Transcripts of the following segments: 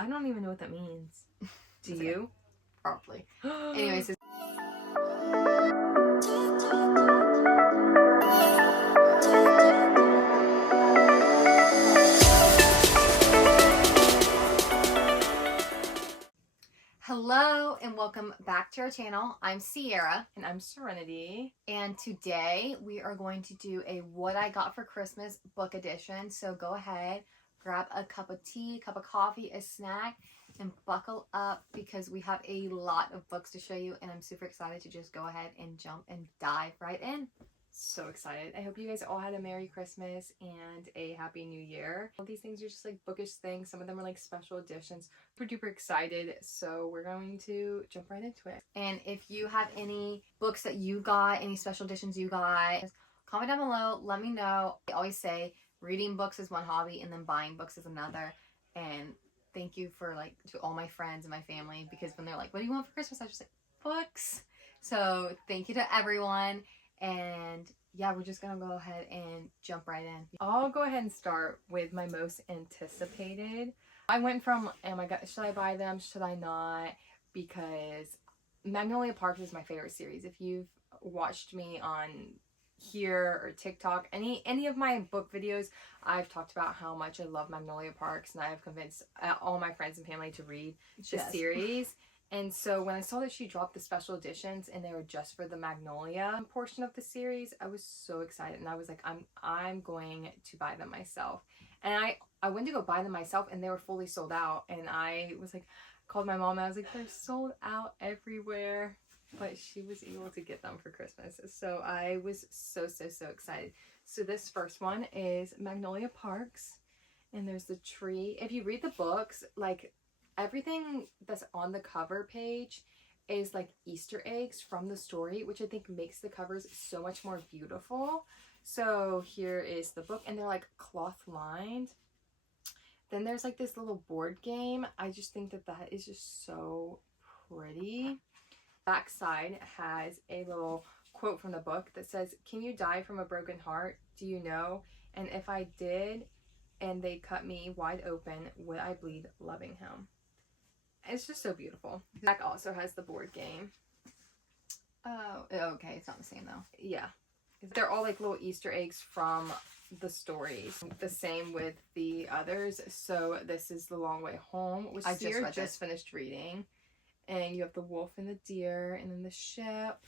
I don't even know what that means. Do you? Probably. Anyways. Hello and welcome back to our channel. I'm Sierra. And I'm Serenity. And today we are going to do a What I Got for Christmas book edition. So go ahead, grab a cup of tea, cup of coffee, a snack, and buckle up because we have a lot of books to show you. And I'm super excited to just go ahead and jump and dive right in. So excited. I hope you guys all had a Merry Christmas and a Happy New Year. All these things are just like bookish things. Some of them are like special editions. Super duper excited. So we're going to jump right into it. And if you have any books that you got, any special editions you got, comment down below. Let me know. I always say reading books is one hobby and then buying books is another. And thank you for to all my friends and my family, because when they're like, what do you want for Christmas? I just like, books. So thank you to everyone. And yeah, we're just gonna go ahead and jump right in. I'll go ahead and start with my most anticipated. I went from, oh my god, should I buy them? Should I not? Because Magnolia Parks is my favorite series. If you've watched me on here or TikTok, any of my book videos, I've talked about how much I love Magnolia Parks, and I have convinced all my friends and family to read the series. And so when I saw that she dropped the special editions and they were just for the Magnolia portion of the series, I was so excited, and I was like, I'm going to buy them myself. And I went to go buy them myself and they were fully sold out, and I was like, called my mom and I was like, they're sold out everywhere. But she was able to get them for Christmas. So I was so excited. So this first one is Magnolia Parks, and there's the tree. If you read the books, everything that's on the cover page is like Easter eggs from the story, which I think makes the covers so much more beautiful. So here is the book, and they're like cloth lined. Then there's like this little board game. I just think that is just so pretty. Back side has a little quote from the book that says, "Can you die from a broken heart? Do you know? And if I did and they cut me wide open, would I bleed loving him?" It's just so beautiful. Back also has the board game. Oh, okay. It's not the same though. Yeah. They're all like little Easter eggs from the stories. The same with the others. So this is The Long Way Home, which I just finished reading. And you have the wolf and the deer, and then the ship.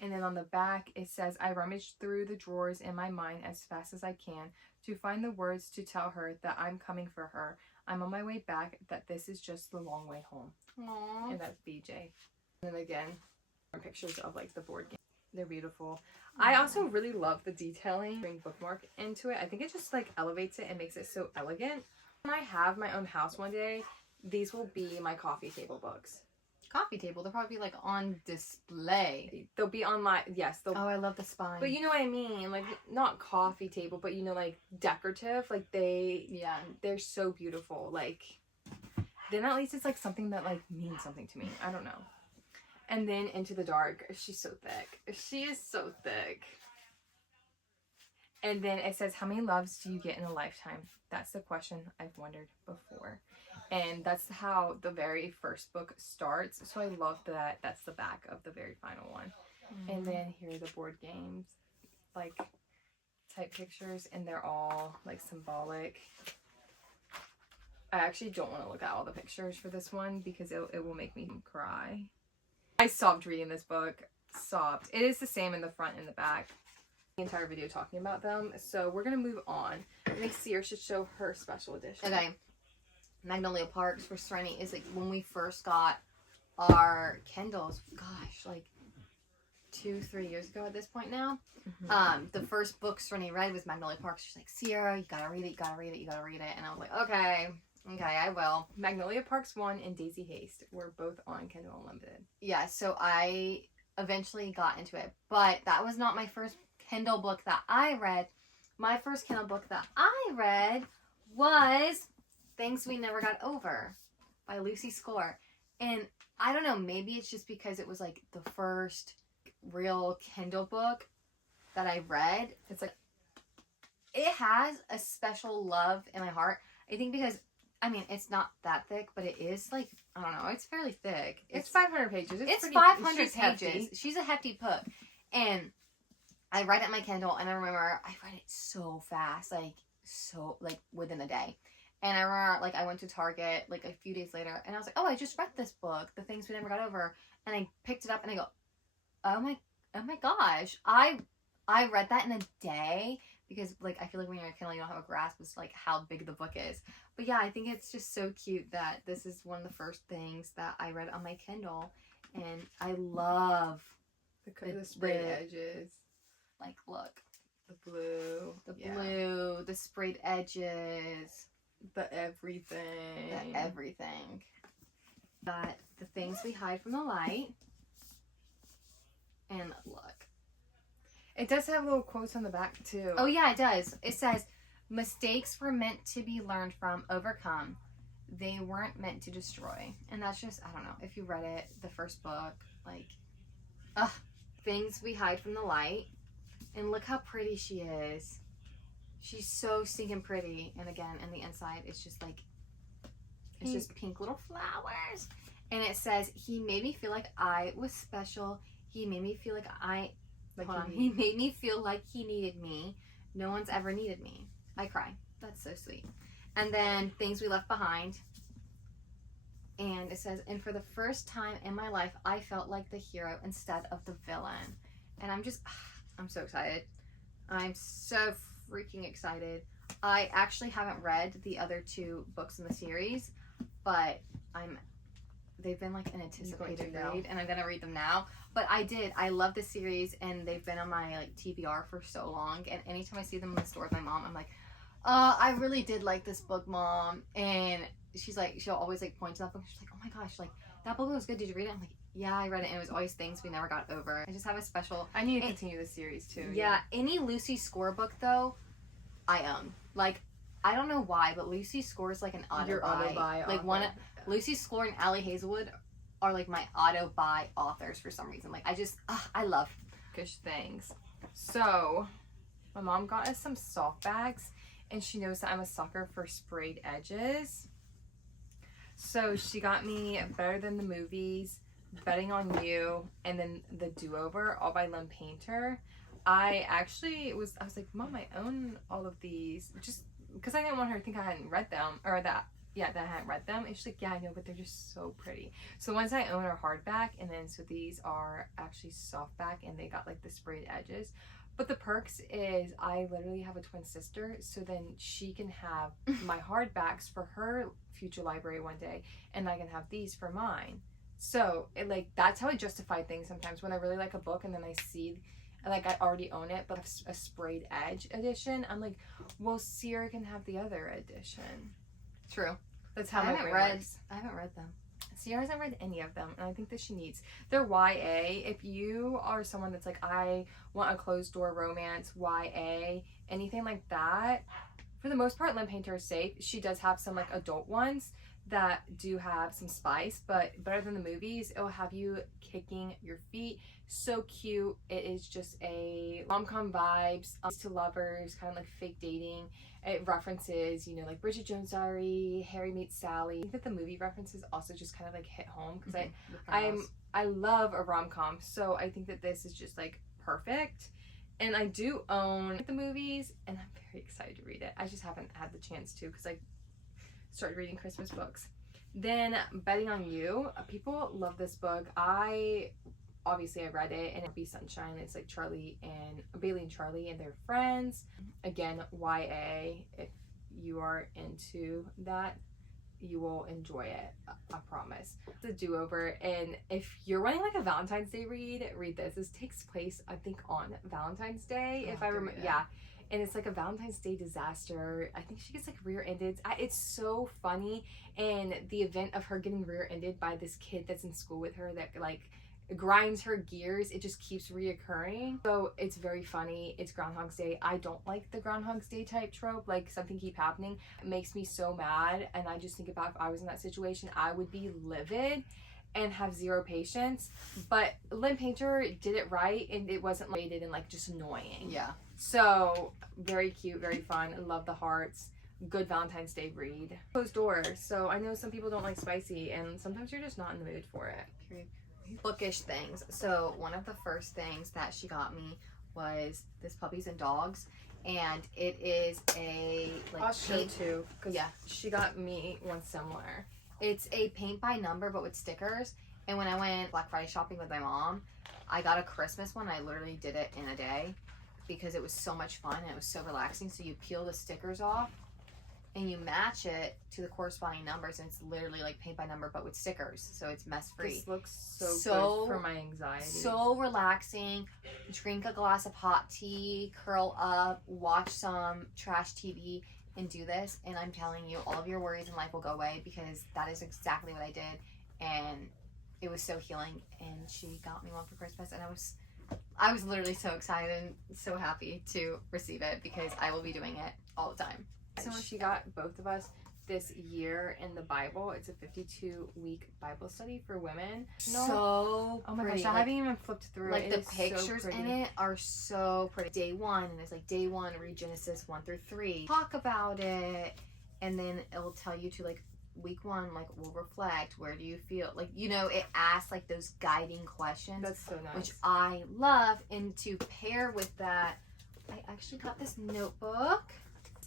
And then on the back it says, "I rummaged through the drawers in my mind as fast as I can to find the words to tell her that I'm coming for her. I'm on my way back, that this is just the long way home." Aww. And that's BJ. And then again, pictures of like the board game. They're beautiful. I also really love the detailing. Bring bookmark into it. I think it just like elevates it and makes it so elegant. When I have my own house one day, these will be my coffee table books. Coffee table? They'll probably be like on display. They'll be on my, yes. Oh, I love the spine. But you know what I mean? Like, not coffee table, but you know, like decorative. Like they're so beautiful. Like, then at least it's like something that like means something to me. I don't know. And then Into the Dark. She's so thick. She is so thick. And then it says, "How many loves do you get in a lifetime? That's the question I've wondered before." And that's how the very first book starts. So I love that that's the back of the very final one. Mm-hmm. And then here are the board games, like type pictures, and they're all like symbolic. I actually don't want to look at all the pictures for this one because it will make me cry. I sobbed reading this book. Sobbed. It is the same in the front and the back. The entire video talking about them. So we're going to move on. I think Sierra should show her special edition. Okay. Magnolia Parks for Serenity is like when we first got our Kindles. Gosh, like 2-3 years ago at this point now. Mm-hmm. The first book Serenity read was Magnolia Parks. She's like, "Sierra, you gotta read it, you gotta read it, you gotta read it." And I was like, okay, I will. Magnolia Parks 1 and Daisy Haste were both on Kindle Unlimited. Yeah, so I eventually got into it. But that was not my first Kindle book that I read. My first Kindle book that I read was Things We Never Got Over by Lucy Score. And I don't know, maybe it's just because it was like the first real Kindle book that I read. It's like, it has a special love in my heart. I think because I mean, it's not that thick, but it is like, I don't know, it's fairly thick. It's 500 pages. It's pretty, 500 she's pages. hefty. She's a hefty book. And I read it on my Kindle, and I remember I read it so fast, like within a day. And I remember, like, I went to Target, like, a few days later, and I was like, oh, I just read this book, The Things We Never Got Over. And I picked it up, and I go, oh my gosh. I read that in a day, because, like, I feel like when you're a Kindle, you don't have a grasp of, like, how big the book is. But, yeah, I think it's just so cute that this is one of the first things that I read on my Kindle. And I love the sprayed edges. Like, look. The blue. The blue, the sprayed edges. The everything. Got The Things We Hide from the Light. And look. It does have little quotes on the back, too. Oh, yeah, it does. It says, mistakes were meant to be learned from, overcome. They weren't meant to destroy. And that's just, I don't know, if you read it, the first book, like, Things We Hide from the Light. And look how pretty she is. She's so stinking pretty. And again, in the inside, it's just like, it's just pink little flowers. And it says, he made me feel like I was special. He made me feel like he made me feel like he needed me. No one's ever needed me. I cry. That's so sweet. And then Things We Left Behind. And it says, and for the first time in my life, I felt like the hero instead of the villain. And I'm so excited. I'm so freaking excited. I actually haven't read the other 2 books in the series, but they've been like an anticipated read, and I'm gonna read them now. But I love this series, and they've been on my like TBR for so long, and anytime I see them in the store with my mom, I'm like, I really did like this book, Mom. And she's like, she'll always like point to that book, she's like, oh my gosh, like that book was good, did you read it? I'm like, yeah, I read it, and it was always Things We Never Got Over. I just have a special... I need to continue the series, too. Yeah, any Lucy Score book, though, I own. Like, I don't know why, but Lucy Score is like an auto-buy. Your auto-buy like, Lucy Score and Allie Hazelwood are, like, my auto-buy authors for some reason. Like, I love bookish things. So, my mom got us some soft bags, and she knows that I'm a sucker for sprayed edges. So, she got me Better Than the Movies, Betting on You, and then The Do-Over, all by Lynn Painter. I was like, Mom, I own all of these, just because I didn't want her to think I hadn't read them, or that I hadn't read them. And she's like, yeah, I know, but they're just so pretty. So the ones I own are hardback, and then so these are actually softback, and they got like the sprayed edges. But the perks is I literally have a twin sister, so then she can have my hardbacks for her future library one day, and I can have these for mine. So, that's how I justify things sometimes when I really like a book and then I see, like, I already own it, but a sprayed edge edition, I'm like, well, Sierra can have the other edition. True. That's how my brain works. I haven't read them. Sierra hasn't read any of them, and I think that she needs. They're YA. If you are someone that's like, I want a closed-door romance, YA, anything like that, for the most part, Lynn Painter is safe. She does have some, like, adult ones that do have some spice, but Better Than the Movies, it will have you kicking your feet. So cute. It is just a rom-com vibes, to lovers, kind of like fake dating. It references, like Bridget Jones' Diary, Harry Meets Sally. I think that the movie references also just kind of like hit home, because I love a rom-com, so I think that this is just like perfect. And I do own the movies, and I'm very excited to read it. I just haven't had the chance to, because I started reading Christmas books. Then Betting on You. People love this book. Obviously I read it, and Be Sunshine. It's like Bailey and Charlie and their friends. Again, YA. If you are into that, you will enjoy it. I promise. It's a do-over, and if you're wanting like a Valentine's Day read this. This takes place, I think, on Valentine's Day, if I remember. Yeah. And it's like a Valentine's Day disaster. I think she gets like rear-ended. It's so funny. And the event of her getting rear-ended by this kid that's in school with her that like grinds her gears, it just keeps reoccurring. So it's very funny. It's Groundhog's Day. I don't like the Groundhog's Day type trope, like something keep happening. It makes me so mad. And I just think about if I was in that situation, I would be livid and have zero patience. But Lynn Painter did it right, and it wasn't rated and like just annoying. Yeah. So very cute, very fun. I love the hearts. good Valentine's Day read. Closed Door. So I know some people don't like spicy, and sometimes you're just not in the mood for it. Period. Bookish things. So one of the first things that she got me was this Puppies and Dogs, and it is a like I'll show too, because yeah, she got me one similar. it's a paint by number but with stickers. And when I went Black Friday shopping with my mom, I got a Christmas one. I literally did it in a day because it was so much fun and it was so relaxing. So you peel the stickers off and you match it to the corresponding numbers, and it's literally like paint by number but with stickers, so it's mess free. This looks so good for my anxiety. So relaxing. Drink a glass of hot tea, curl up, watch some trash TV, and do this. And I'm telling you, all of your worries in life will go away, because that is exactly what I did, and it was so healing. And she got me one for Christmas, and I was literally so excited and so happy to receive it, because I will be doing it all the time. So she got both of us this year in the Bible. It's a 52-week Bible study for women. So oh my pretty. gosh, I haven't even flipped through like it. The is pictures so in it are so pretty. Day 1, and it's like day 1, read Genesis 1 through 3. Talk about it, and then it will tell you to like week 1, like we'll reflect. Where do you feel? Like, you know, it asks like those guiding questions. That's so nice. Which I love. And to pair with that, I actually got this notebook.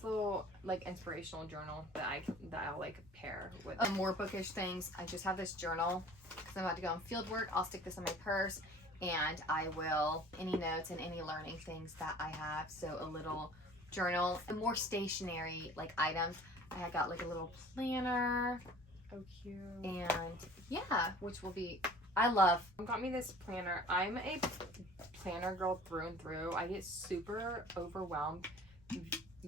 Little like inspirational journal that I'll like pair with More bookish things. I just have this journal because I'm about to go on field work. I'll stick this in my purse, and I will any notes and any learning things that I have. So a little journal and more stationary like items. I got like a little planner. Oh, cute. And yeah, which will be, I love. Got me this planner. I'm a planner girl through and through. I get super overwhelmed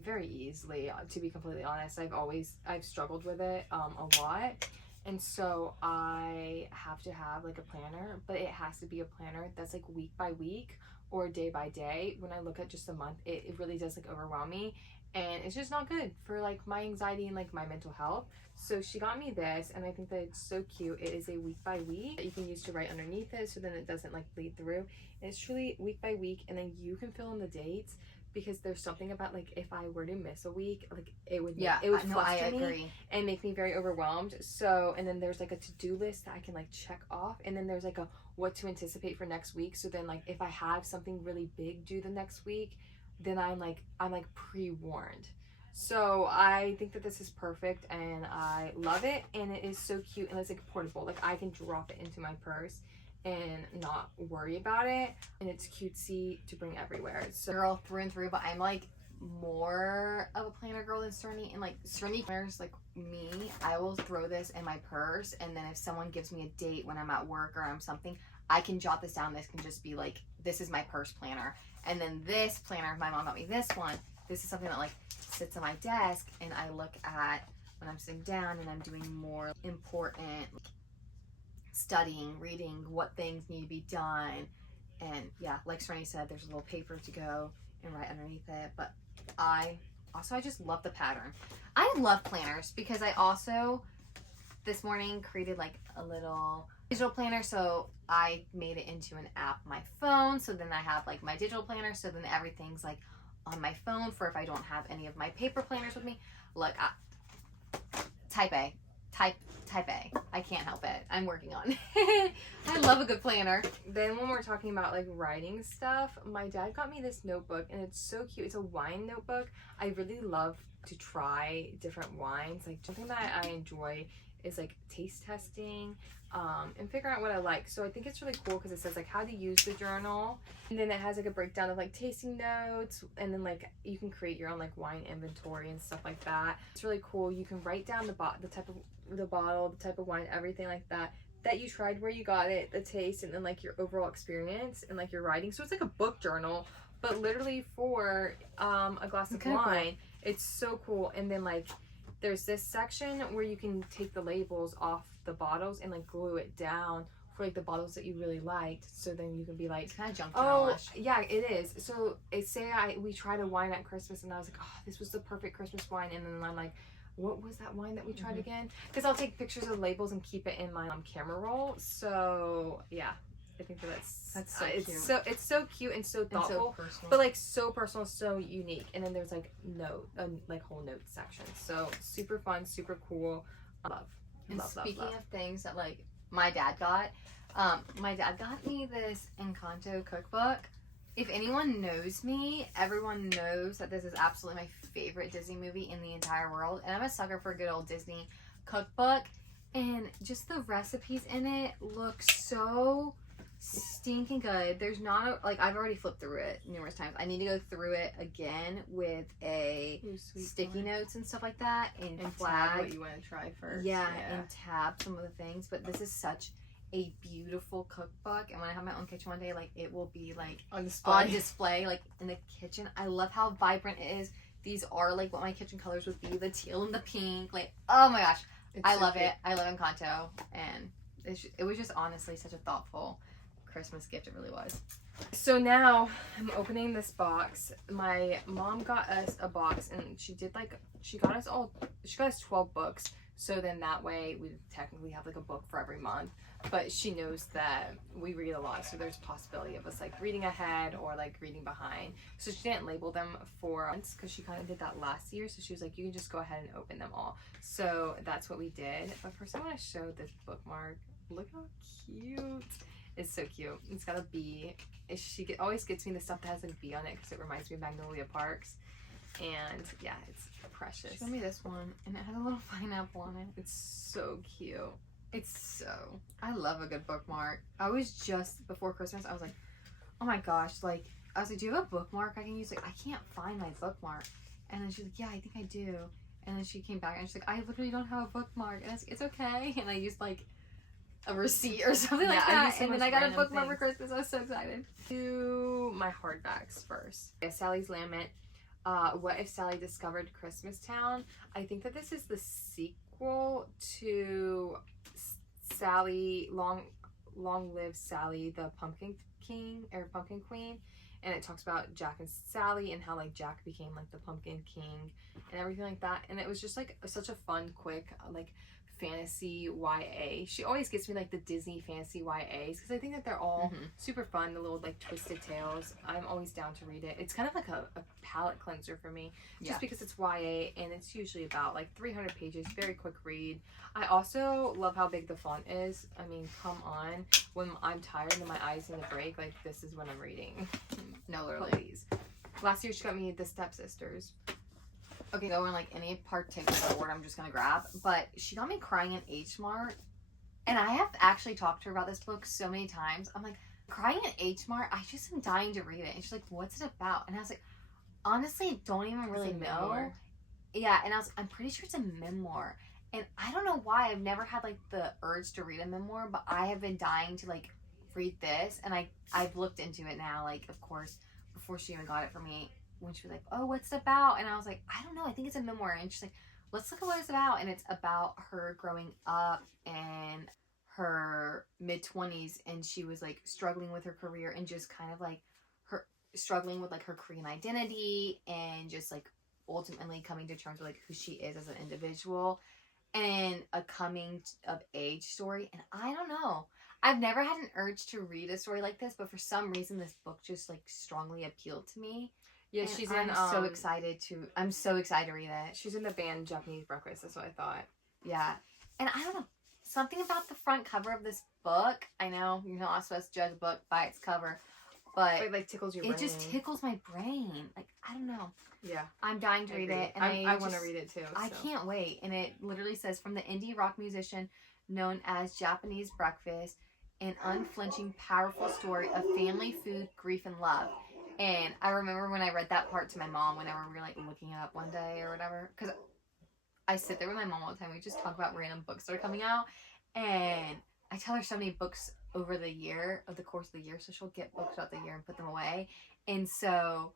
very easily, to be completely honest. I've struggled with it a lot, and so I have to have like a planner, but it has to be a planner that's like week by week or day by day. When I look at just a month, it really does like overwhelm me, and it's just not good for like my anxiety and like my mental health. So she got me this, and I think that it's so cute. It is a week by week that you can use to write underneath it, so then it doesn't like bleed through. And it's truly week by week, and then you can fill in the dates, because there's something about like if I were to miss a week, like it would fluster me and make me very overwhelmed. So, and then there's like a to-do list that I can like check off, and then there's like a what to anticipate for next week. So then like if I have something really big due the next week, then I'm like pre-warned. So I think that this is perfect, and I love it, and it is so cute, and it's like portable. Like I can drop it into my purse and not worry about it, and it's cutesy to bring everywhere. So girl through and through, but I'm like more of a planner girl than Cerny, and like Cerny planners like me, I will throw this in my purse, and then if someone gives me a date when I'm at work or I'm something, I can jot this down. This can just be like, this is my purse planner. And then this planner, my mom got me this one, this is something that like sits on my desk, and I look at when I'm sitting down and I'm doing more important studying, reading, what things need to be done. And yeah, like Sereni said, there's a little paper to go and write underneath it. But I just love the pattern. I love planners because I also this morning created like a little digital planner. So I made it into an app on my phone, so then I have like my digital planner, so then everything's like on my phone for if I don't have any of my paper planners with me. Look, type A. I can't help it. I'm working on it. I love a good planner. Then when we're talking about like writing stuff, my dad got me this notebook, and it's so cute. It's a wine notebook. I really love to try different wines. Like something that I enjoy is like taste testing and figuring out what I like. So I think it's really cool because it says like how to use the journal, and then it has like a breakdown of like tasting notes, and then like you can create your own like wine inventory and stuff like that. It's really cool. You can write down the type of the bottle, the type of wine, everything like that you tried, where you got it, the taste, and then like your overall experience and like your writing. So it's like a book journal, but literally for a glass of wine. Cool. It's so cool. And then like there's this section where you can take the labels off the bottles and like glue it down for like the bottles that you really liked. So then you can be like, it's kind of junk journalish. Yeah, it is. So we tried a wine at Christmas, and I was like, oh, this was the perfect Christmas wine. And then I'm like, what was that wine that we tried again? Because I'll take pictures of labels and keep it in my camera roll. So yeah, I think that's so cute. It's so cute and so thoughtful, and so personal. but like so personal, so unique. And then there's like like whole note section. So super fun, super cool. And Love. speaking of things that like my dad got me this Encanto cookbook. If anyone knows me, everyone knows that this is absolutely my favorite Disney movie in the entire world. And I'm a sucker for a good old Disney cookbook. And just the recipes in it look so stinking good. There's not a, like, I've already flipped through it numerous times. I need to go through it again with a sticky notes and stuff like that. And flag tab what you want to try first. Yeah, and tab some of the things. But this is such a beautiful cookbook, and when I have my own kitchen one day, like, it will be like on display like in the kitchen. I love how vibrant it is. These are like what my kitchen colors would be, the teal and the pink. Like, oh my gosh, I love it. I love Encanto, and it was just honestly such a thoughtful Christmas gift. It really was. So now I'm opening this box. My mom got us a box, and she got us 12 books. So then that way we technically have like a book for every month. But she knows that we read a lot, so there's a possibility of us like reading ahead or like reading behind. So she didn't label them for us because she kind of did that last year. So she was like, you can just go ahead and open them all. So that's what we did. But first I want to show this bookmark. Look how cute. It's so cute. It's got a bee. She always gets me the stuff that has a bee on it because it reminds me of Magnolia Parks. And yeah, it's precious. She got me this one, and it has a little pineapple on it. It's so cute. I love a good bookmark. I was just before Christmas, I was like, oh my gosh, like, I was like, do you have a bookmark I can use? Like, I can't find my bookmark. And then she's like, yeah, I think I do. And then she came back and she's like, I literally don't have a bookmark. And it's okay. And I used like a receipt or something like that. And then I got a bookmark for Christmas. I was so excited. Do my hardbacks first. Sally's Lament. What If Sally Discovered Christmas Town? I think that this is the sequel to Sally, Long Live Sally, the Pumpkin King or Pumpkin Queen, and it talks about Jack and Sally and how like Jack became like the Pumpkin King and everything like that. And it was just like such a fun, quick, like fantasy YA. She always gets me like the Disney fantasy YAs because I think that they're all super fun, the little like twisted tales. I'm always down to read it. It's kind of like a palate cleanser for me just because it's YA and it's usually about like 300 pages, very quick read. I also love how big the font is. I mean, come on. When I'm tired and my eyes need a break, like this is when I'm reading. No, literally. Please. Last year she got me The Stepsisters. Okay, go in like any particular word I'm just gonna grab, but she got me crying in H Mart, and I have actually talked to her about this book so many times. I'm like, crying in H Mart, I just am dying to read it. And she's like, what's it about? And I was like, honestly, don't even really know. Memoir. Yeah, and I'm pretty sure it's a memoir, and I don't know why I've never had like the urge to read a memoir, but I have been dying to like read this, and I've looked into it now, like of course before she even got it for me. When she was like, oh, what's it about? And I was like, I don't know, I think it's a memoir. And she's like, let's look at what it's about. And it's about her growing up in her mid-20s, and she was like struggling with her career and just kind of like her struggling with like her Korean identity and just like ultimately coming to terms with like who she is as an individual, and a coming of age story. And I don't know, I've never had an urge to read a story like this, but for some reason this book just like strongly appealed to me. Yeah, and she's I'm in. so excited to read it. She's in the band Japanese Breakfast. That's what I thought. Yeah, and I don't know, something about the front cover of this book. I know you're not supposed to judge a book by its cover, but It like tickles your brain. It just tickles my brain. Like, I don't know. Yeah, I'm dying to read it, and I want to read it too. I can't wait. And it literally says, from the indie rock musician known as Japanese Breakfast, an unflinching, powerful story of family, food, grief, and love. And I remember when I read that part to my mom whenever we were like looking up one day or whatever, because I sit there with my mom all the time. We just talk about random books that are coming out, and I tell her so many books over the course of the year, so she'll get books throughout the year and put them away. And so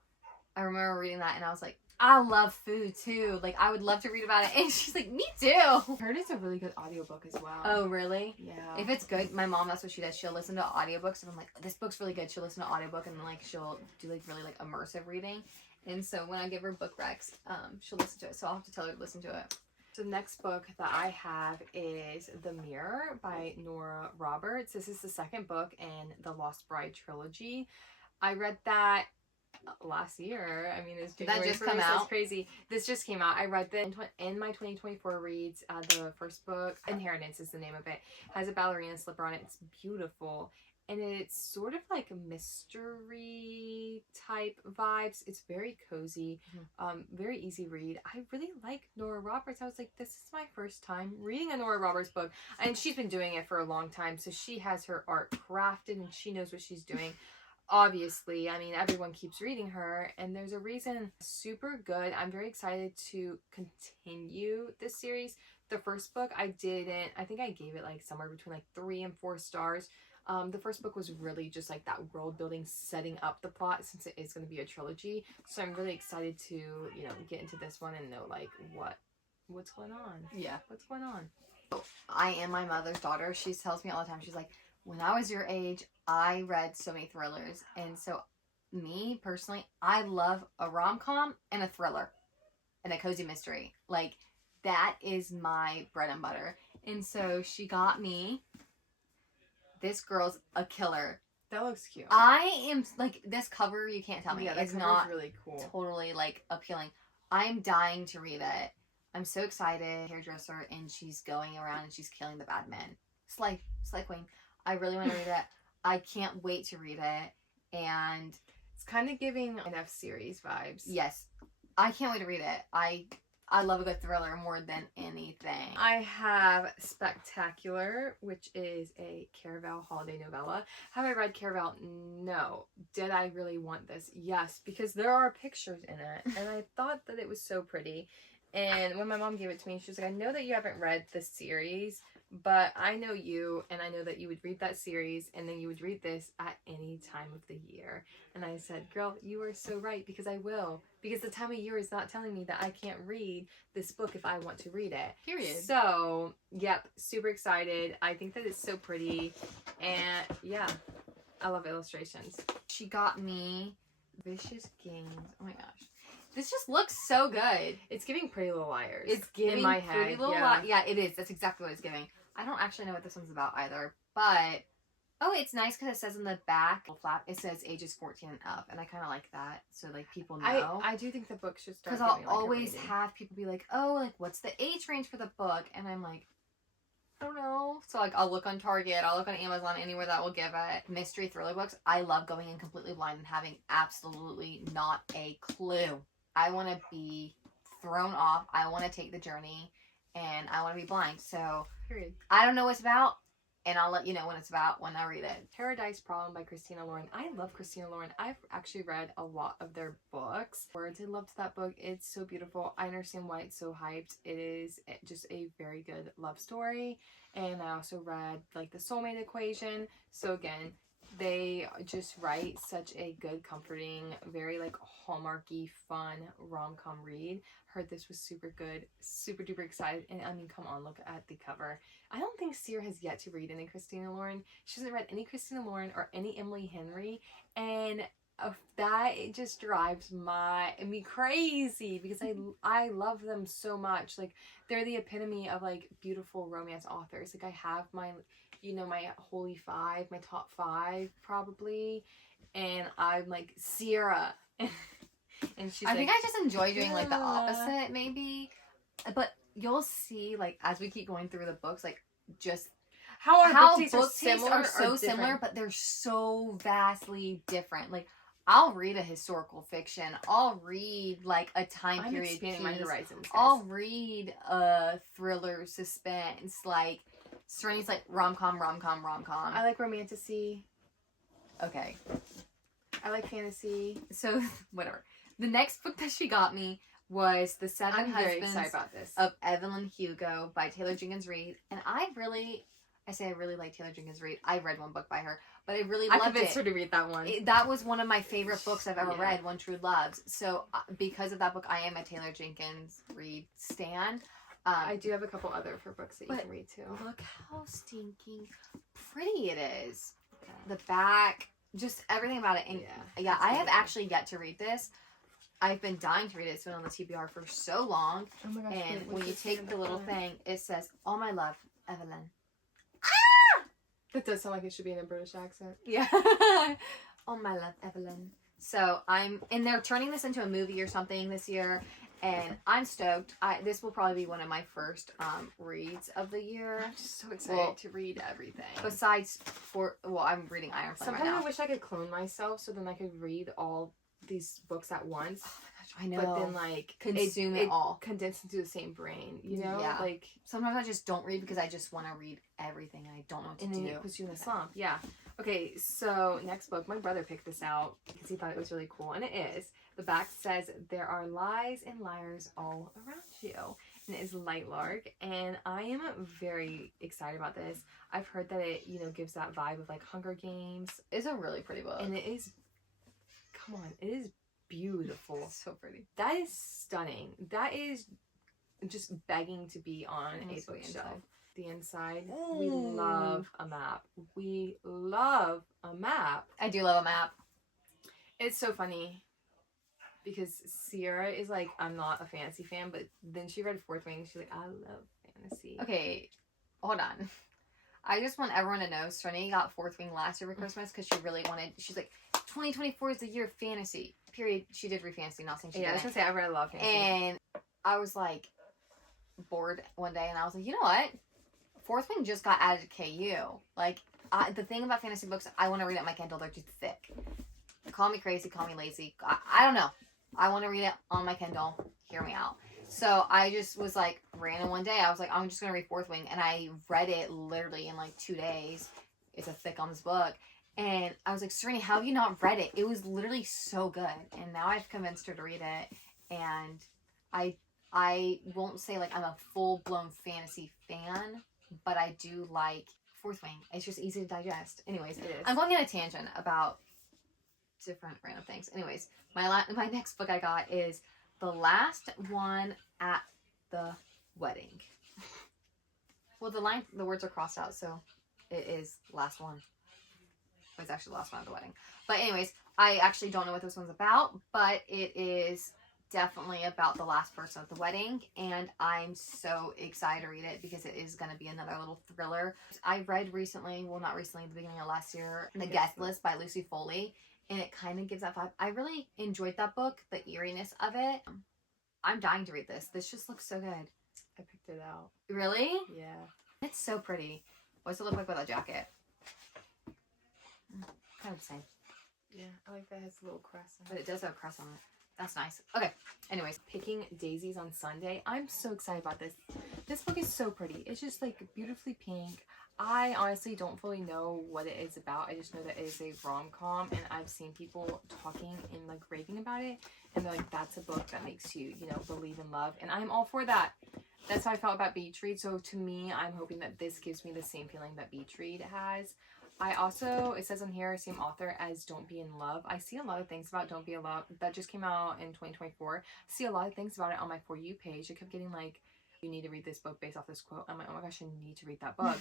I remember reading that, and I was like, I love food too. Like, I would love to read about it. And she's like, me too. I heard it's a really good audiobook as well. Oh, really? Yeah. If it's good, my mom, that's what she does. She'll listen to audiobooks, and I'm like, this book's really good. She'll listen to audiobook, and then like she'll do like really like immersive reading. And so when I give her book recs, she'll listen to it. So I'll have to tell her to listen to it. So the next book that I have is The Mirror by Nora Roberts. This is the second book in the Lost Bride trilogy. I read that last year. I mean, it's Did that January just come 1st. out? That's crazy. This just came out. I read that in my 2024 reads. The first book, Inheritance is the name of it, has a ballerina slipper on it. It's beautiful. And it's sort of like a mystery type vibes. It's very cozy, very easy read. I really like Nora Roberts. I was like, this is my first time reading a Nora Roberts book. And she's been doing it for a long time. So she has her art crafted and she knows what she's doing. Obviously, I mean, everyone keeps reading her, and there's a reason. Super good. I'm very excited to continue this series. The first book, I think I gave it like somewhere between like 3 and 4 stars. The first book was really just like that world building, setting up the plot, since it is going to be a trilogy. So I'm really excited to, you know, get into this one and know like what's going on. Yeah. What's going on? I am my mother's daughter. She tells me all the time, she's like, when I was your age, I read so many thrillers. And so, me, personally, I love a rom-com and a thriller. And a cozy mystery. Like, that is my bread and butter. And so, she got me, this girl's a killer. That looks cute. I am, like, this cover, you can't tell me, yeah, that is cover's not really cool. totally, like, appealing. I'm dying to read it. I'm so excited. Hairdresser, and she's going around and she's killing the bad men. Slay queen. I really want to read it. I can't wait to read it. And it's kind of giving an F series vibes. Yes. I can't wait to read it. I love a good thriller more than anything. I have Spectacular, which is a Caraval holiday novella. Have I read Caraval? No. Did I really want this? Yes, because there are pictures in it. And I thought that it was so pretty. And when my mom gave it to me, she was like, I know that you haven't read this series, but I know you, and I know that you would read that series, and then you would read this at any time of the year. And I said, girl, you are so right, because I will. Because the time of year is not telling me that I can't read this book if I want to read it. Period. So, yep, super excited. I think that it's so pretty. And, yeah, I love illustrations. She got me Vicious Games. Oh my gosh. This just looks so good. It's giving Pretty Little Liars. It's giving in my head. Pretty Little Liars. Yeah, it is. That's exactly what it's giving. I don't actually know what this one's about either, but oh, it's nice because it says in the back flap, it says ages 14 and up, and I kind of like that, so like people know. I do think the book should start. Because I'll giving, like, always have people be like, oh, like what's the age range for the book, and I'm like, I don't know. So like I'll look on Target, I'll look on Amazon, anywhere that will give it. Mystery thriller books, I love going in completely blind and having absolutely not a clue. I want to be thrown off. I want to take the journey, and I want to be blind. So, Period. I don't know what it's about, and I'll let you know when it's about when I read it. Paradise Problem by Christina Lauren. I love Christina Lauren. I've actually read a lot of their books. Words, I loved that book. It's so beautiful. I understand why it's so hyped. It is just a very good love story. And I also read like The Soulmate Equation. So again, they just write such a good, comforting, very like hallmarky, fun rom-com read. Heard this was super good, super duper excited, and I mean, come on, look at the cover. I don't think Sear has yet to read any Christina Lauren. She hasn't read any Christina Lauren or any Emily Henry, and that it just drives me crazy because I love them so much. Like they're the epitome of like beautiful romance authors. Like I have my, you know, my holy five, my top 5 probably, and I'm like Sierra, and she's I like, think I just enjoy doing like the "Yeah." opposite maybe, but you'll see like as we keep going through the books, like just how our how book tastes are so similar, different. but they're so vastly different. Like I'll read a historical fiction, I'll read like a time I'm period expanding piece, my horizons. I'll read a thriller, suspense, like Serenity's like rom-com. I like romantasy. Okay. I like fantasy. So, whatever. The next book that she got me was The Seven I'm very Husbands excited about this. of Evelyn Hugo by Taylor Jenkins Reid. And I really like Taylor Jenkins Reid. I read one book by her, but I really I loved convinced it. her to read that one. That was one of my favorite books I've ever Yeah. read, One True Loves. So, because of that book, I am a Taylor Jenkins Reid stan. I do have a couple other for books that you but can read too. Look how stinking pretty it is. The back, just everything about it. And yeah, I have actually yet to read this. I've been dying to read it. It's been on the TBR for so long. Oh my gosh. And wait, when what's you it say take in the little front? thing, it says, "All my love, Evelyn." That does sound like it should be in a British accent. Yeah. "All my love, Evelyn." So and they're turning this into a movie or something this year, and I'm stoked. This will probably be one of my first reads of the year. I'm just so excited to read everything. Besides I'm reading Iron Flame Sometimes right now. I wish I could clone myself so then I could read all these books at once. I know. But then, like, Consume it all. Condensed into the same brain, you know? Yeah. Like, sometimes I just don't read because I just want to read everything and I don't know what to and do. then it puts you in a slump. Yeah. Okay, so next book. My brother picked this out because he thought it was really cool, and it is. The back says, "There are lies and liars all around you." And it is Lightlark, and I am very excited about this. I've heard that it, gives that vibe of, like, Hunger Games. It's a really pretty book. And it is, come on, it is beautiful. It's so pretty. That is stunning. That is just begging to be on a Let's see the bookshelf. inside. The inside, we love a map. We love a map. I do love a map. It's so funny because Sierra is like, I'm not a fantasy fan, but then she read Fourth Wing. She's like, I love fantasy. Okay, hold on. I just want everyone to know Serena got Fourth Wing last year for Christmas because she really wanted. She's like, 2024 is the year of fantasy. Period. She did read fantasy, not saying she Yeah, I was didn't. gonna say I read a lot of fantasy. And I was like bored one day, and I was like, you know what? Fourth Wing just got added to KU. Like, the thing about fantasy books, I want to read it on my Kindle. They're too thick. Call me crazy, call me lazy. I don't know. I want to read it on my Kindle. Hear me out. So I just was like, random one day. I was like, I'm just going to read Fourth Wing. And I read it literally in like 2 days. It's a thick on this book. And I was like, Serena, how have you not read it? It was literally so good. And now I've convinced her to read it. And I won't say like I'm a full-blown fantasy fan, but I do like Fourth Wing. It's just easy to digest. Anyways, It is. I'm going on a tangent about different random things. Anyways, my next book I got is The Last One at the Wedding. Well, the words are crossed out, so it is last one. It's actually the last one at the wedding. But anyways, I actually don't know what this one's about, but it is definitely about the last person at the wedding, and I'm so excited to read it because it is going to be another little thriller. I read recently, well, not recently, at the beginning of last year, The Guest List by Lucy Foley, and it kind of gives that vibe. I really enjoyed that book, the eeriness of it. I'm dying to read this. This just looks so good. I picked it out. Really? Yeah. It's so pretty. What's it look like with a jacket? Kind of the same. Yeah, I like that it has a little crest on But it. it does have a crest on it. That's nice. Okay. Anyways. Picking Daisies on Sunday. I'm so excited about this. This book is so pretty. It's just like beautifully pink. I honestly don't fully know what it is about. I just know that it is a rom-com, and I've seen people talking and like raving about it, and they're like, that's a book that makes you, believe in love, and I'm all for that. That's how I felt about Beach Read. So to me, I'm hoping that this gives me the same feeling that Beach Read has. I also, it says on here, same author as Don't Be in Love. I see a lot of things about Don't Be in Love. That just came out in 2024. I see a lot of things about it on my For You page. I kept getting like, you need to read this book based off this quote. I'm like, oh my gosh, I need to read that book.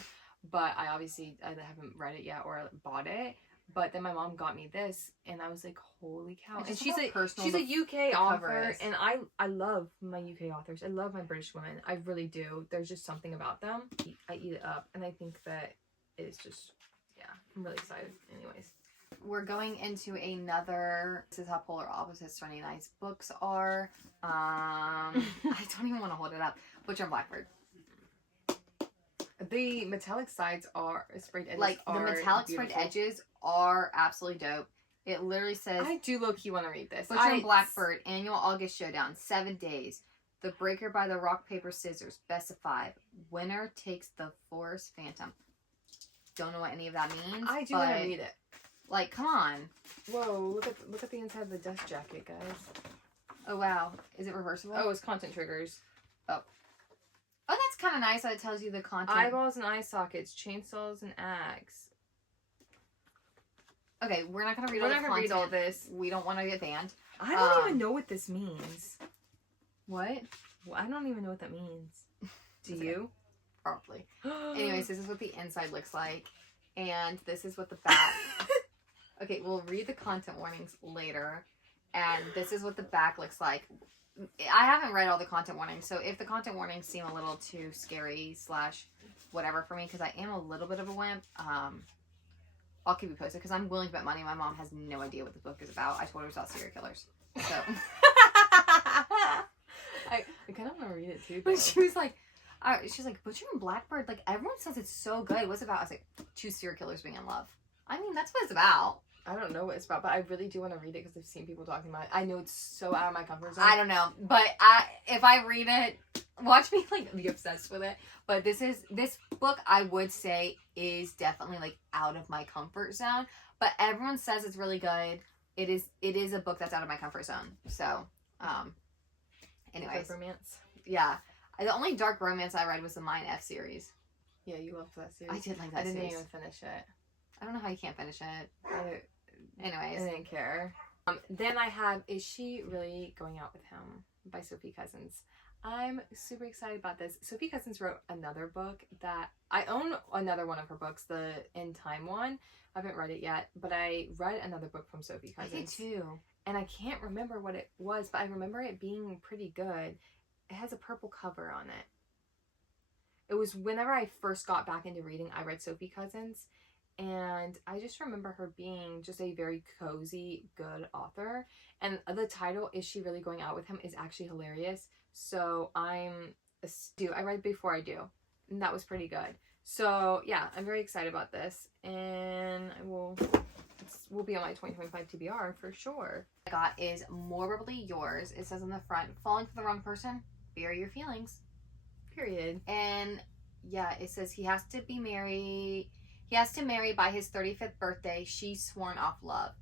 But I haven't read it yet or bought it. But then my mom got me this, and I was like, holy cow. And she's a UK author, and I love my UK authors. I love my British women. I really do. There's just something about them. I eat it up, and I think that it's just, yeah, I'm really excited. Anyways. We're going into another, this is how polar opposites Serena and I's books are. I don't even want to hold it up. Butcher and Blackbird. The metallic sides are sprayed edges. Like, the metallic sprayed edges are absolutely dope. It literally says, I do low-key want to read this. Butcher and Blackbird, annual August showdown, 7 days. The Breaker by the Rock, Paper, Scissors, best of 5. Winner takes the Forest Phantom. Don't know what any of that means. I do want to read it. Like, come on. Whoa, look at the inside of the dust jacket, guys. Oh, wow. Is it reversible? Oh, it's content triggers. Oh, that's kind of nice that it tells you the content. Eyeballs and eye sockets, chainsaws and axe. Okay, we're not going to read We're all the not going to read all this. We don't want to get banned. I don't even know what this means. What? Well, I don't even know what that means. Do you? Probably. Anyways, this is what the inside looks like. And this is what the back... Okay, we'll read the content warnings later. And this is what the back looks like. I haven't read all the content warnings, so if the content warnings seem a little too scary / whatever for me, because I am a little bit of a wimp, I'll keep you posted, because I'm willing to bet money my mom has no idea what the book is about. I told her it's about serial killers. So I kind of want to read it too. but she was like, Butcher and Blackbird, like, everyone says it's so good. What's it about? I was like, 2 serial killers being in love. I mean, that's what it's about. I don't know what it's about, but I really do want to read it because I've seen people talking about it. I know it's so out of my comfort zone. I don't know, but if I read it, watch me like be obsessed with it. But this book, I would say, is definitely like out of my comfort zone. But everyone says it's really good. It is a book that's out of my comfort zone. So, anyways, Dark romance. Yeah, the only dark romance I read was the Mine F series. Yeah, you loved that series. I did like that I didn't series. even finish it. I don't know how you can't finish it. I Anyways, didn't care. Then I have Is She Really Going Out With Him by Sophie Cousins. I'm super excited about this. Sophie Cousins wrote another book that I own another one of her books, the In Time one. I haven't read it yet, but I read another book from Sophie Cousins. I did too. And I can't remember what it was, but I remember it being pretty good. It has a purple cover on it. It was whenever I first got back into reading, I read Sophie Cousins. And I just remember her being just a very cozy, good author. And the title, Is She Really Going Out With Him, is actually hilarious. So I read Before I Do. And that was pretty good. So yeah, I'm very excited about this. And will be on my 2025 TBR for sure. I got is Morbidly Yours. It says on the front, falling for the wrong person, bury your feelings. Period. And yeah, it says he has to marry by his 35th birthday. She's sworn off love.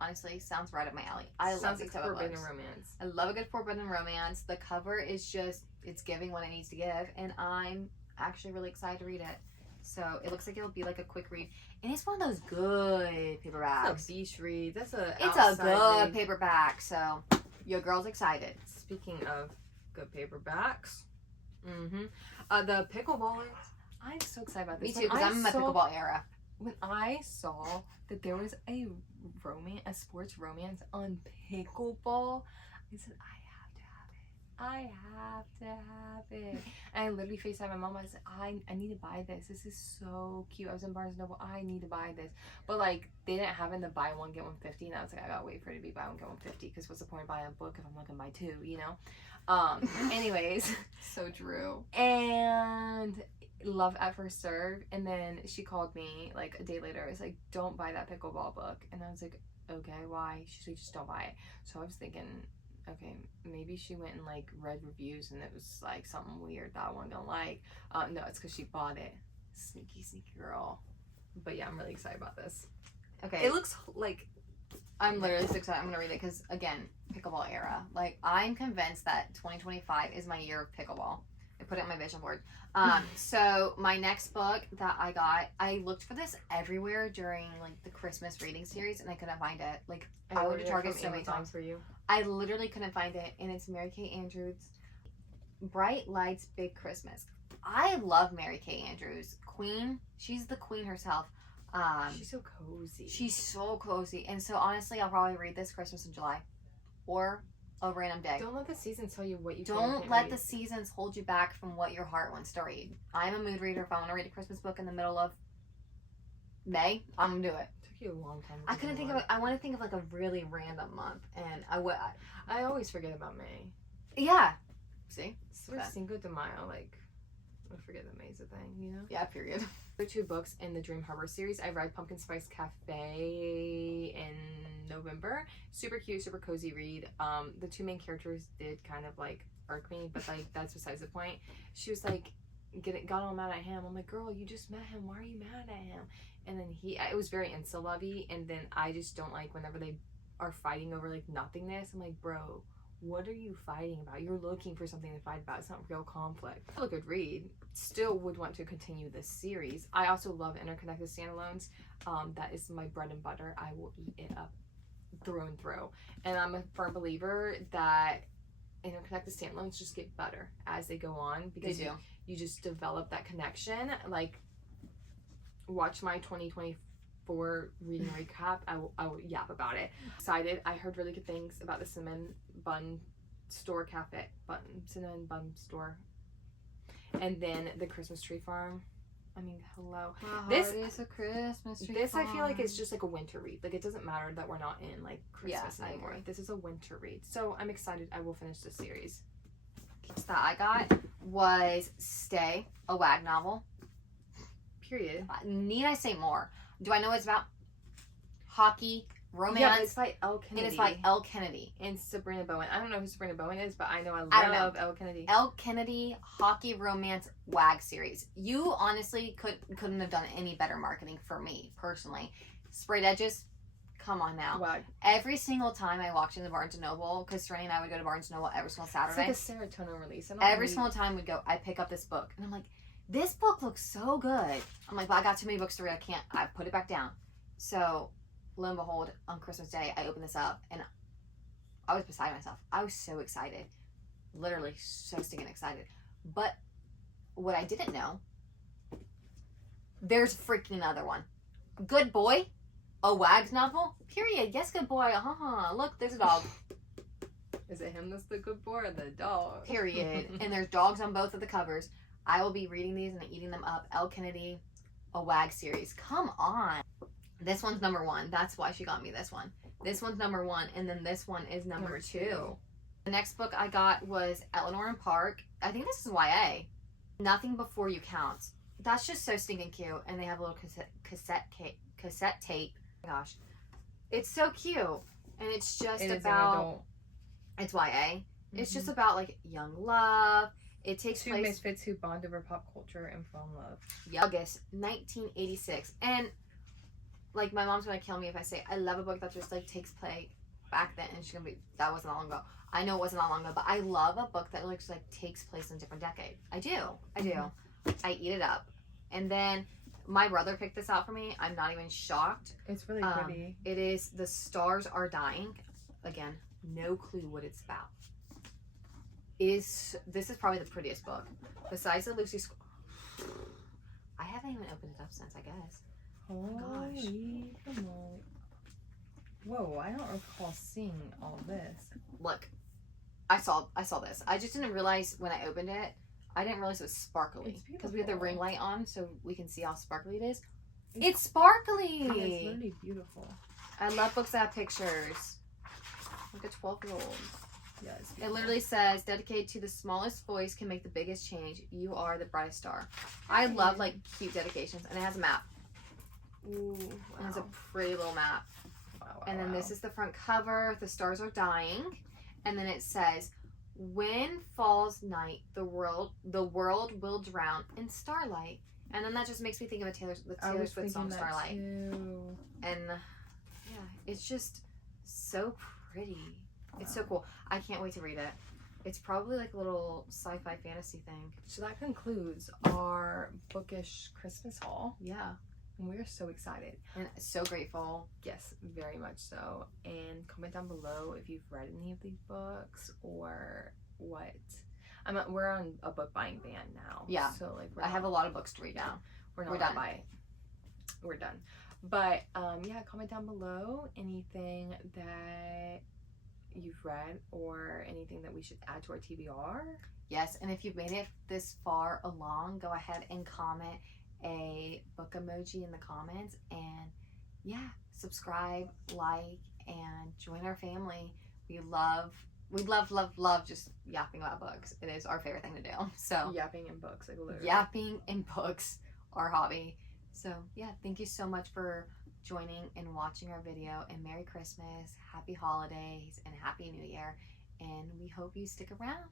Honestly, sounds right up my alley. I love these type of forbidden books. romance. I love a good forbidden romance. The cover is just, it's giving what it needs to give, and I'm actually really excited to read it. So it looks like it'll be like a quick read, and it's one of those good paperbacks. It's a beach read. It's a good read. paperback. So your girl's excited. Speaking of good paperbacks, the Pickleballers. I'm so excited about this. Me too, because I'm in my pickleball era. When I saw that there was a sports romance on pickleball, I said, I have to have it. And I literally FaceTimed my mom. I said, I need to buy this. This is so cute. I was in Barnes & Noble. I need to buy this. But like, they didn't have it in the buy one, get one 50. And I was like, I gotta wait for it to be buy one, get one 50. Because what's the point of buying a book if I'm not gonna buy 2, you know? Anyways. So true. And love at first serve. And then she called me like a day later. I was like, don't buy that pickleball book. And I was like, okay, why? She's like, just don't buy it. So I was thinking, okay, maybe she went and like read reviews and it was like something weird that I wasn't gonna like. No, it's because she bought it. Sneaky girl. But yeah, I'm really excited about this. Okay. It looks like, I'm literally so excited. I'm gonna read it because, again, pickleball era. Like, I'm convinced that 2025 is my year of pickleball. I put it on my vision board. So my next book that I got, I looked for this everywhere during like the Christmas reading series and I couldn't find it. Like, I went to Target so many times. For you. I literally couldn't find it, and it's Mary Kay Andrews' Bright Lights Big Christmas. I love Mary Kay Andrews. Queen. She's the queen herself. She's so cozy. She's so cozy. And so honestly, I'll probably read this Christmas in July. Or a random day. Don't let the seasons tell you what you Don't let the seasons hold you back from what your heart wants to read. I'm a mood reader. If I want to read a Christmas book in the middle of May, I'm gonna do it. It took you a long time. I couldn't think of it. I want to think of like a really random month, and I always forget about May. Yeah. See? We're Cinco de Mayo, like, I forget that May's a thing, you know? Yeah, period. The 2 books in the Dream Harbor series. I read Pumpkin Spice Cafe in November. Super cute, super cozy read. The 2 main characters did kind of like irk me, but like that's besides the point. She was like, got all mad at him. I'm like, girl, you just met him. Why are you mad at him? And then it was very insta-lovey, and then I just don't like whenever they are fighting over like nothingness. I'm like, bro, what are you fighting about? You're looking for something to fight about. It's not real conflict. Still a good read. Still would want to continue this series. I also love interconnected standalones. That is my bread and butter. I will eat it up through and through. And I'm a firm believer that interconnected standalones just get better as they go on, because you just develop that connection. Like, watch my 2024 for reading recap, I will yap about it. Excited. I heard really good things about the cinnamon bun store cinnamon bun store, and then the Christmas tree farm. I mean, hello. This is a Christmas tree This farm. I feel like it's just like a winter read. Like, it doesn't matter that we're not in like Christmas I anymore. agree. This is a winter read, so I'm excited. I will finish this series. that I got was Stay, a WAG novel. Period. Need I say more? Do I know what it's about? Hockey, romance. Yeah, but it's by Elle Kennedy. And it's by Elle Kennedy. And Sabrina Bowen. I don't know who Sabrina Bowen is, but I know I don't love Elle Kennedy. Elle Kennedy hockey romance WAG series. You honestly couldn't have done any better marketing for me personally. Sprayed edges. Come on now. WAG. Every single time I walked into Barnes & Noble, because Serena and I would go to Barnes & Noble every single Saturday. It's like a serotonin release. Every single time we'd go, I pick up this book. And I'm like, this book looks so good. I'm like, but I got too many books to read. I put it back down. So, lo and behold, on Christmas Day, I opened this up. And I was beside myself. I was so excited. Literally so stinking excited. But what I didn't know, there's freaking another one. Good Boy, a WAG's novel, period. Yes, Good Boy. Look, there's a dog. Is it him that's the good boy or the dog? Period. And there's dogs on both of the covers. I will be reading these and eating them up. Elle Kennedy, a WAG series. Come on. This one's number 1. That's why she got me this one. This one's number 1, and then this one is number 2. The next book I got was Eleanor and Park. I think this is YA. Nothing Before You Count. That's just so stinking cute. And they have a little cassette tape. Oh my gosh. It's so cute. And it's just about... It's YA. Mm-hmm. It's just about, like, young love. It takes Two place... misfits who bond over pop culture and fall in love. August 1986. And, like, my mom's gonna kill me if I say I love a book that just, like, takes place back then. And she's gonna be... That wasn't that long ago. I know it wasn't that long ago. But I love a book that, like, takes place in a different decade. I do. Mm-hmm. I eat it up. And then... My brother picked this out for me. I'm not even shocked. It's really pretty. It is The Stars Are Dying. Again, no clue what it's about. This is probably the prettiest book. Besides the Lucy Score. I haven't even opened it up since, I guess. Holy moly. Whoa, I don't recall seeing all this. Look, I saw this. I just didn't realize when I opened it. I didn't realize it was sparkly. Because we have the ring light on so we can see how sparkly it is. It's sparkly! Yeah, it's really beautiful. I love books that have pictures. Like a 12-year-old. Yeah, it's It literally says, dedicated to the smallest voice can make the biggest change. You are the brightest star. I love, like, cute dedications. And it has a map. Ooh, wow. And it's a pretty little map. Wow, And then this is the front cover. The stars are dying. And then it says, when falls night, the world will drown in starlight. And then that just makes me think of the Taylor Swift song Starlight. Too. And yeah, it's just so pretty. Wow. It's so cool. I can't wait to read it. It's probably like a little sci-fi fantasy thing. So that concludes our bookish Christmas haul. Yeah. And we're so excited. And so grateful. Yes, very much so. And comment down below if you've read any of these books or what. We're on a book buying ban now. Yeah. So like I have a lot of books to read now. We're done. We're done. But yeah, comment down below anything that you've read or anything that we should add to our TBR. Yes, and if you've made it this far along, go ahead and comment a book emoji in the comments, and yeah, subscribe, like, and join our family. We love just yapping about books. It is our favorite thing to do. So yapping in books, like literally. Yapping in books, our hobby. So yeah, thank you so much for joining and watching our video, and Merry Christmas, Happy Holidays, and Happy New Year, and we hope you stick around.